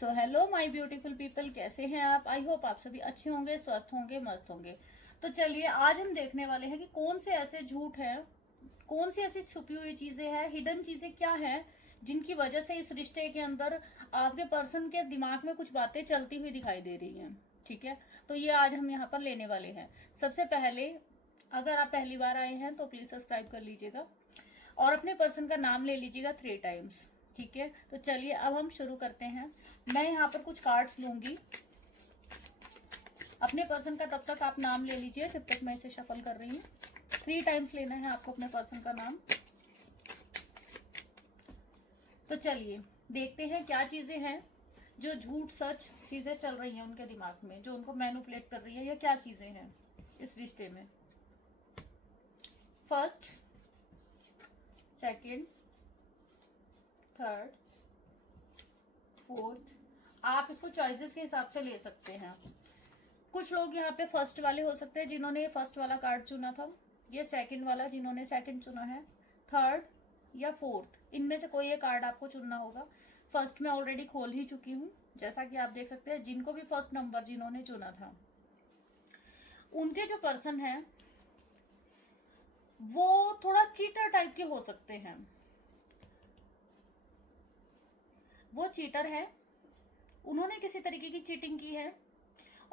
So hello my beautiful people, कैसे हैं आप? आई होप आप सभी अच्छे होंगे, स्वस्थ होंगे, मस्त होंगे। तो चलिए आज हम देखने वाले हैं कि कौन से ऐसे झूठ हैं, कौन सी ऐसी छुपी हुई चीजें हैं, हिडन चीजें क्या हैं जिनकी वजह से इस रिश्ते के अंदर आपके पर्सन के दिमाग में कुछ बातें चलती हुई दिखाई दे रही हैं। ठीक है, तो ये आज हम यहाँ पर लेने वाले हैं। सबसे पहले, अगर आप पहली बार आए हैं तो प्लीज सब्सक्राइब कर लीजिएगा और अपने पर्सन का नाम ले लीजिएगा 3 टाइम्स। ठीक है, तो चलिए अब हम शुरू करते हैं। मैं यहाँ पर कुछ कार्ड्स लूंगी, अपने पर्सन का तब तक आप नाम ले लीजिए जब तक मैं इसे शफल कर रही हूँ। 3 टाइम्स लेना है आपको अपने पर्सन का नाम। तो चलिए देखते हैं क्या चीजें हैं जो झूठ सच चीजें चल रही हैं उनके दिमाग में, जो उनको मैनिपुलेट कर रही है, या क्या चीजें हैं इस रिश्ते में। First, second, third, fourth. आप इसको चॉइसेस के हिसाब से ले सकते हैं। कुछ लोग यहाँ पे फर्स्ट वाले हो सकते हैं जिन्होंने फर्स्ट वाला कार्ड चुना था, ये सेकंड वाला जिन्होंने सेकंड चुना है, थर्ड या फोर्थ, इनमें से कोई एक कार्ड आपको चुनना होगा। फर्स्ट में ऑलरेडी खोल ही चुकी हूँ, जैसा कि आप देख सकते हैं। जिनको भी फर्स्ट नंबर जिन्होंने चुना था, उनके जो पर्सन है वो थोड़ा चीटर टाइप के हो सकते हैं। वो चीटर है, उन्होंने किसी तरीके की चीटिंग की है।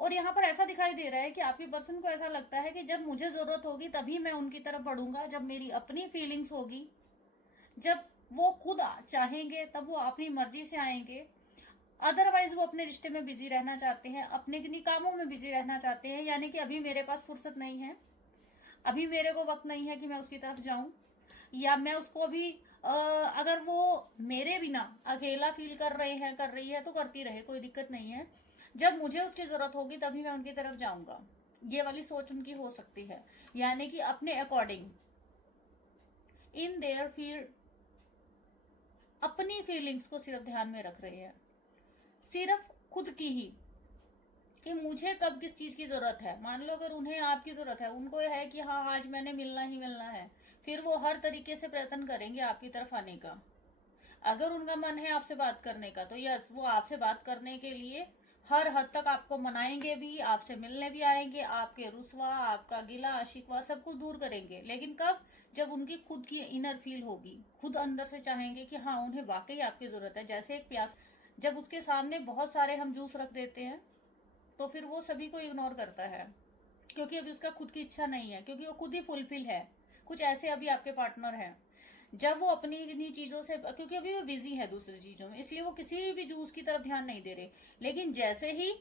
और यहाँ पर ऐसा दिखाई दे रहा है कि आपके पर्सन को ऐसा लगता है कि जब मुझे जरूरत होगी तभी मैं उनकी तरफ बढ़ूंगा, जब मेरी अपनी फीलिंग्स होगी, जब वो खुद चाहेंगे तब वो अपनी मर्जी से आएंगे। अदरवाइज वो अपने रिश्ते में बिजी रहना चाहते हैं, अपने किन्हीं कामों में बिजी रहना चाहते हैं। यानी कि अभी मेरे पास फुर्सत नहीं है, अभी मेरे को वक्त नहीं है कि मैं उसकी तरफ जाऊं, या मैं उसको अभी अगर वो मेरे बिना अकेला फील कर रहे हैं, कर रही है, तो करती रहे, कोई दिक्कत नहीं है। जब मुझे उसकी जरूरत होगी तभी मैं उनकी तरफ जाऊंगा, ये वाली सोच उनकी हो सकती है। यानी कि अपने अकॉर्डिंग, इन देयर फील्ड, अपनी फीलिंग्स को सिर्फ ध्यान में रख रहे हैं, सिर्फ खुद की ही, कि मुझे कब किस चीज की जरूरत है। मान लो अगर उन्हें आपकी जरूरत है, उनको है कि हाँ आज मैंने मिलना ही मिलना है, फिर वो हर तरीके से प्रयत्न करेंगे आपकी तरफ आने का। अगर उनका मन है आपसे बात करने का, तो यस, वो आपसे बात करने के लिए हर हद तक आपको मनाएंगे भी, आपसे मिलने भी आएंगे, आपके रुसवा, आपका गिला शिकवा सब कुछ दूर करेंगे। लेकिन कब? जब उनकी खुद की इनर फील होगी, खुद अंदर से चाहेंगे कि हाँ उन्हें वाकई आपकी जरूरत है। जैसे एक प्यास, जब उसके सामने बहुत सारे हम जूस रख देते हैं तो फिर वो सभी को इग्नोर करता है, क्योंकि अभी उसका खुद की इच्छा नहीं है, क्योंकि वो खुद ही फुलफिल है। कुछ ऐसे अभी आपके पार्टनर हैं, जब वो अपनी इन्हीं चीजों से, क्योंकि अभी वो बिजी है दूसरी चीजों में, इसलिए वो किसी भी जूस की तरफ ध्यान नहीं दे रहे। लेकिन जैसे ही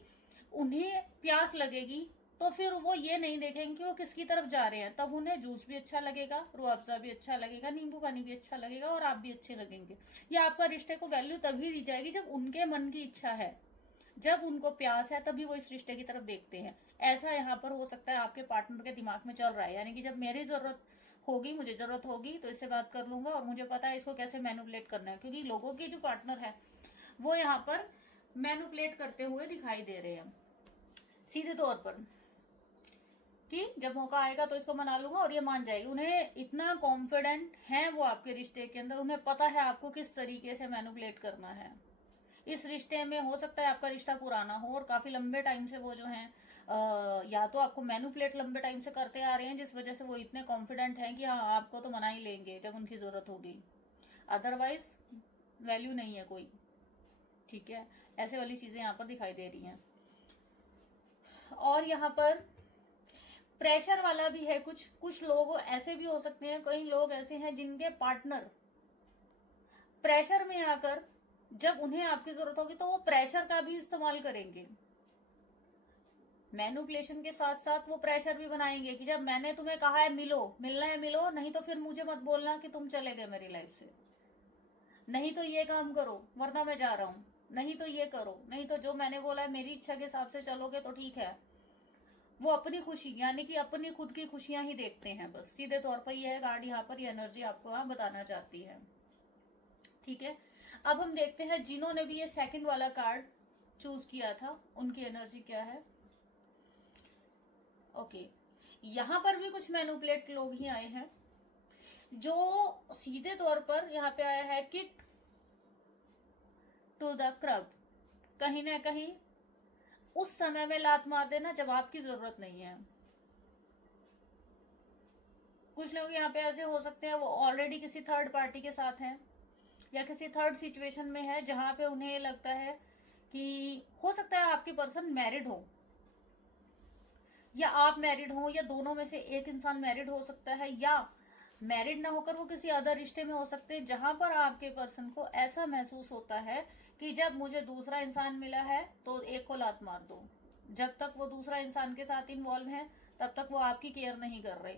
उन्हें प्यास लगेगी तो फिर वो ये नहीं देखेंगे कि वो किसकी तरफ जा रहे हैं, तब उन्हें जूस भी अच्छा लगेगा, रूह अफ़ज़ा भी अच्छा लगेगा, नींबू पानी भी अच्छा लगेगा, और आप भी अच्छे लगेंगे। या आपका रिश्ते को वैल्यू तभी दी जाएगी जब उनके मन की इच्छा है, जब उनको प्यास है, तभी वो इस रिश्ते की तरफ देखते हैं। ऐसा यहाँ पर हो सकता है आपके पार्टनर के दिमाग में चल रहा है। यानी कि जब मेरी जरूरत होगी, मुझे जरूरत होगी, तो इससे बात कर लूंगा, और मुझे पता है इसको कैसे मैनिपुलेट करना है। क्योंकि लोगों के जो पार्टनर है वो यहाँ पर मैनिपुलेट करते हुए दिखाई दे रहे हैं सीधे तौर पर, कि जब मौका आएगा तो इसको मना लूंगा और ये मान जाएगी। उन्हें इतना कॉन्फिडेंट है वो आपके रिश्ते के अंदर, उन्हें पता है आपको किस तरीके से मैनिपुलेट करना है। इस रिश्ते में हो सकता है आपका रिश्ता पुराना हो और काफी लंबे टाइम से वो जो है या तो आपको मैनिपुलेट लंबे टाइम से करते आ रहे हैं, जिस वजह से वो इतने कॉन्फिडेंट हैं कि हाँ आपको तो मना ही लेंगे जब उनकी जरूरत होगी, अदरवाइज वैल्यू नहीं है कोई। ठीक है, ऐसे वाली चीजें यहाँ पर दिखाई दे रही हैं। और यहाँ पर प्रेशर वाला भी है। कुछ कुछ लोग ऐसे भी हो सकते हैं, कई लोग ऐसे हैं जिनके पार्टनर प्रेशर में आकर, जब उन्हें आपकी जरूरत होगी तो वो प्रेशर का भी इस्तेमाल करेंगे। मैनिपुलेशन के साथ साथ वो प्रेशर भी बनाएंगे कि जब मैंने तुम्हें कहा है मिलो, मिलना है मिलो, नहीं तो फिर मुझे मत बोलना कि तुम चले गए मेरी लाइफ से, नहीं तो ये काम करो वरना मैं जा रहा हूं, नहीं तो ये करो, नहीं तो जो मैंने बोला है मेरी इच्छा के हिसाब से चलोगे तो ठीक है। वो अपनी खुशी, यानी कि अपनी खुद की खुशियां ही देखते हैं बस, सीधे तौर पर यह कार्ड यहाँ पर, ये एनर्जी आपको यहाँ बताना चाहती है। ठीक है, अब हम देखते हैं जिन्होंने भी ये सेकंड वाला कार्ड चूज किया था उनकी एनर्जी क्या है। ओके, यहाँ पर भी कुछ मैनिपुलेट लोग ही आए हैं, जो सीधे तौर पर यहाँ पे आया है किक टू द क्रब, कहीं ना कहीं उस समय में लात मार देना जब आपकी जरूरत नहीं है। कुछ लोग यहाँ पे ऐसे हो सकते हैं, वो ऑलरेडी किसी थर्ड पार्टी के साथ हैं या किसी थर्ड सिचुएशन में है जहां पे उन्हें ये लगता है कि हो सकता है आपके पर्सन मैरिड हो या आप मैरिड हो, या दोनों में से एक इंसान मैरिड हो सकता है, या मैरिड ना होकर वो किसी अदर रिश्ते में हो सकते हैं, जहां पर आपके पर्सन को ऐसा महसूस होता है कि जब मुझे दूसरा इंसान मिला है तो एक को लात मार दो। जब तक वो दूसरा इंसान के साथ इन्वॉल्व है तब तक वो आपकी केयर नहीं कर रहे,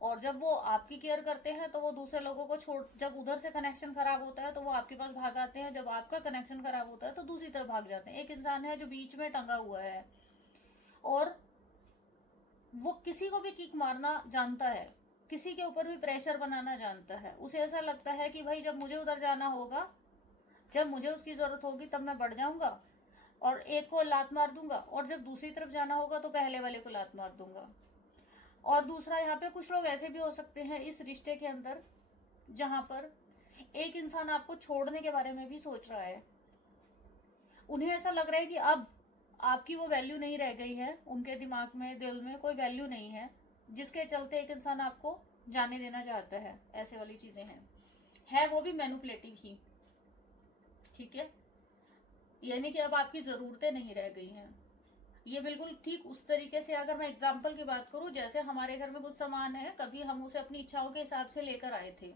और जब वो आपकी केयर करते हैं तो वो दूसरे लोगों को छोड़, जब उधर से कनेक्शन खराब होता है तो वो आपके पास भाग आते हैं, जब आपका कनेक्शन खराब होता है तो दूसरी तरफ भाग जाते हैं। एक इंसान है जो बीच में टंगा हुआ है और वो किसी को भी किक मारना जानता है, किसी के ऊपर भी प्रेशर बनाना जानता है। उसे ऐसा लगता है कि भाई जब मुझे उधर जाना होगा, जब मुझे उसकी जरूरत होगी तब मैं बढ़ जाऊंगा और एक को लात मार दूंगा, और जब दूसरी तरफ जाना होगा तो पहले वाले को लात मार दूंगा। और दूसरा, यहाँ पे कुछ लोग ऐसे भी हो सकते हैं इस रिश्ते के अंदर जहां पर एक इंसान आपको छोड़ने के बारे में भी सोच रहा है। उन्हें ऐसा लग रहा है कि अब आपकी वो वैल्यू नहीं रह गई है, उनके दिमाग में, दिल में कोई वैल्यू नहीं है, जिसके चलते एक इंसान आपको जाने देना चाहता है। ऐसे वाली चीजें हैं वो भी मैनिपुलेटिव ही, ठीक है। यानी कि अब आपकी जरूरतें नहीं रह गई हैं। ये बिल्कुल ठीक उस तरीके से, अगर मैं एग्जाम्पल की बात करूं, जैसे हमारे घर में कुछ सामान है, कभी हम उसे अपनी इच्छाओं के हिसाब से लेकर आए थे।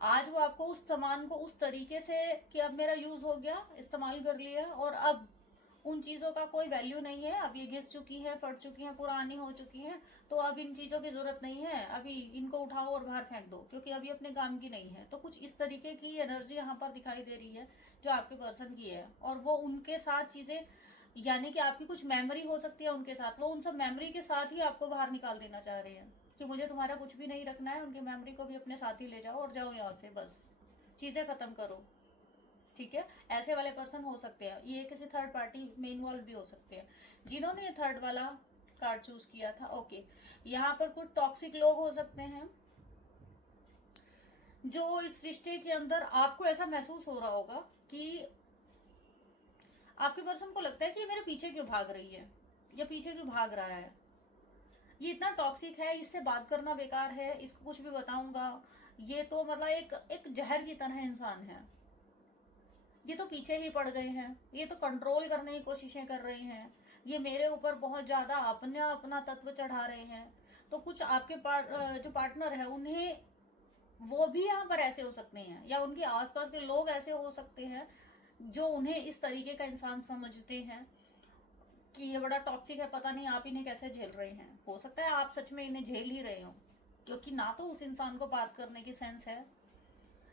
आज वो आपको उस सामान को उस तरीके से कि अब मेरा यूज हो गया, इस्तेमाल कर लिया, और अब उन चीजों का कोई वैल्यू नहीं है, अब ये घिस चुकी है, फट चुकी है, पुरानी हो चुकी है, तो अब इन चीजों की जरूरत नहीं है, अभी इनको उठाओ और बाहर फेंक दो क्योंकि अभी अपने काम की नहीं है। तो कुछ इस तरीके की एनर्जी यहाँ पर दिखाई दे रही है जो आपके पर्सन की है, और वो उनके साथ चीजें, यानी कि आपकी कुछ मेमोरी हो सकती है उनके साथ, वो उन सब मेमोरी के साथ ही आपको बाहर निकाल देना चाह रहे हैं कि मुझे तुम्हारा कुछ भी नहीं रखना है, उनकी मेमोरी को भी अपने साथ ही ले जाओ और जाओ यहाँ से, बस चीजें खत्म करो, ठीक है। ऐसे वाले पर्सन हो सकते हैं, ये किसी थर्ड पार्टी में इन्वॉल्व भी हो सकते हैं जिन्होंने ये थर्ड वाला कार्ड चूज किया था। ओके, यहाँ पर कुछ टॉक्सिक लोग हो सकते हैं जो इस रिश्ते के अंदर, आपको ऐसा महसूस हो रहा होगा कि आपके पर्सन को लगता है कि ये मेरे पीछे क्यों भाग रही है या पीछे क्यों भाग रहा है, ये इतना टॉक्सिक है, इससे बात करना बेकार है, इसको कुछ भी बताऊंगा, ये तो मतलब एक जहर की तरह इंसान है, ये तो पीछे ही पड़ गए हैं, ये तो कंट्रोल करने की कोशिशें कर रहे हैं, ये मेरे ऊपर बहुत ज्यादा अपना अपना तत्व चढ़ा रहे हैं। तो कुछ आपके जो पार्टनर है उन्हें, वो भी यहाँ पर ऐसे हो सकते हैं, या उनके आसपास के लोग ऐसे हो सकते हैं जो उन्हें इस तरीके का इंसान समझते हैं कि ये बड़ा टॉक्सिक है, पता नहीं आप इन्हें कैसे झेल रहे हैं। हो सकता है आप सच में इन्हें झेल ही रहे हो, क्योंकि ना तो उस इंसान को बात करने की सेंस है,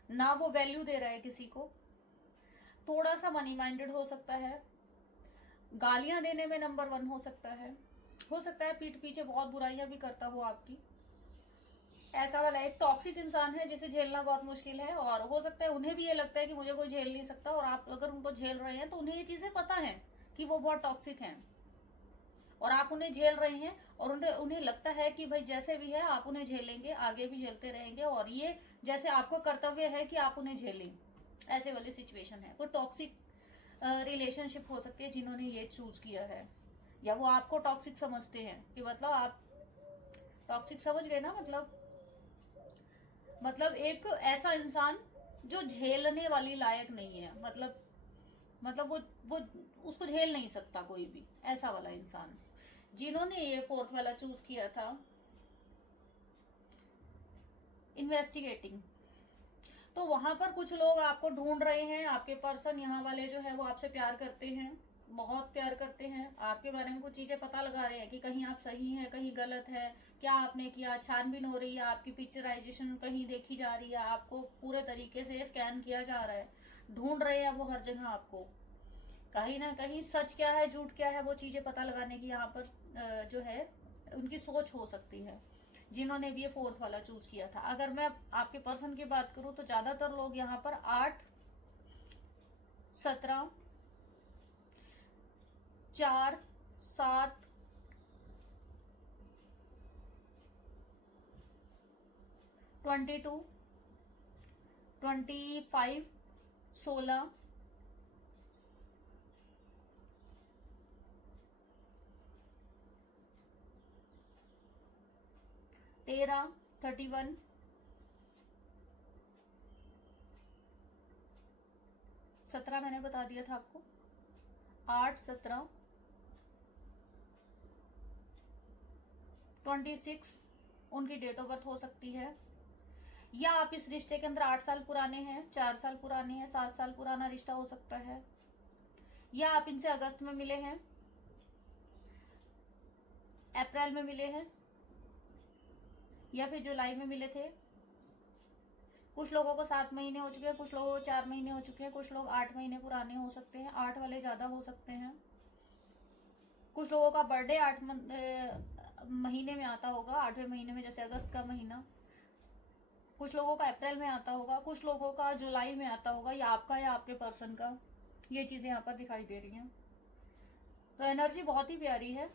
ना वो वैल्यू दे रहा है किसी को, थोड़ा सा मनी माइंडेड हो सकता है, गालियां देने में नंबर 1 हो सकता है पीठ पीछे बहुत बुराइयां भी करता हो आपकी। ऐसा वाला एक टॉक्सिक इंसान है जिसे झेलना बहुत मुश्किल है, और हो सकता है उन्हें भी ये लगता है कि मुझे कोई झेल नहीं सकता, और आप अगर उनको झेल रहे हैं तो उन्हें ये चीजें पता है कि वो बहुत टॉक्सिक हैं, और आप उन्हें झेल रहे हैं, और उन्हें लगता है कि भाई जैसे भी है आप उन्हें झेलेंगे, आगे भी झेलते रहेंगे, और ये जैसे आपको कर्तव्य है कि आप उन्हें झेलें। ऐसे वाली सिचुएशन है, कोई टॉक्सिक रिलेशनशिप हो सकती है जिन्होंने ये चूज किया है, या वो आपको टॉक्सिक समझते हैं कि मतलब आप टॉक्सिक समझ गए ना, मतलब एक ऐसा इंसान जो झेलने वाली लायक नहीं है, मतलब वो उसको झेल नहीं सकता कोई भी, ऐसा वाला इंसान। जिन्होंने ये फोर्थ वाला चूज किया था, इन्वेस्टिगेटिंग, तो वहां पर कुछ लोग आपको ढूंढ रहे हैं, आपके पर्सन यहाँ वाले जो है वो आपसे प्यार करते हैं, बहुत प्यार करते हैं, आपके बारे में कुछ चीजें पता लगा रहे हैं कि कहीं आप सही हैं कहीं गलत है, क्या आपने किया, छानबीन हो रही है, आपकी पिक्चराइजेशन कहीं देखी जा रही है, आपको पूरे तरीके से स्कैन किया जा रहा है, ढूंढ रहे हैं वो हर जगह आपको, कहीं ना कहीं सच क्या है झूठ क्या है वो चीजें पता लगाने की यहाँ पर जो है उनकी सोच हो सकती है, जिन्होंने भी ये फोर्थ वाला चूज किया था। अगर मैं आपके पर्सन की बात करूं तो ज्यादातर लोग यहाँ पर 8, 17, 4, 7, 22, 25, 16, 13, 31, 17 मैंने बता दिया था आपको, 8, 17, 26 उनकी डेट ऑफ बर्थ हो सकती है। या आप इस रिश्ते के अंदर 8 साल पुराने हैं, 4 साल पुराने हैं, 7 साल पुराना रिश्ता हो सकता है। या आप इनसे अगस्त में मिले हैं, अप्रैल में मिले हैं, या फिर जुलाई में मिले थे। कुछ लोगों को 7 महीने हो चुके हैं, कुछ लोगों को 4 महीने हो चुके हैं, कुछ लोग 8 महीने पुराने हो सकते हैं, 8 वाले ज़्यादा हो सकते हैं। कुछ लोगों का बर्थडे 8 महीने में आता होगा, 8वें महीने में, जैसे अगस्त का महीना। कुछ लोगों का अप्रैल में आता होगा, कुछ लोगों का जुलाई में आता होगा, या आपका या आपके पर्सन का। ये चीज़ें यहाँ पर दिखाई दे रही हैं। तो एनर्जी बहुत ही प्यारी है।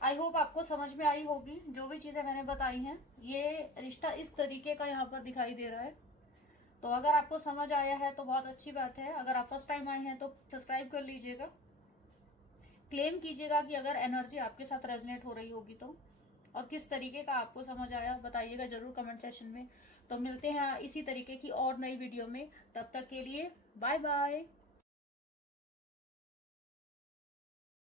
आई होप आपको समझ में आई होगी जो भी चीज़ें मैंने बताई हैं। ये रिश्ता इस तरीके का यहाँ पर दिखाई दे रहा है। तो अगर आपको समझ आया है तो बहुत अच्छी बात है। अगर आप फर्स्ट टाइम आए हैं तो सब्सक्राइब कर लीजिएगा, क्लेम कीजिएगा कि अगर एनर्जी आपके साथ रेजोनेट हो रही होगी तो, और किस तरीके का आपको समझ आया बताइएगा जरूर कमेंट सेक्शन में। तो मिलते हैं इसी तरीके की और नई वीडियो में, तब तक के लिए बाय बाय।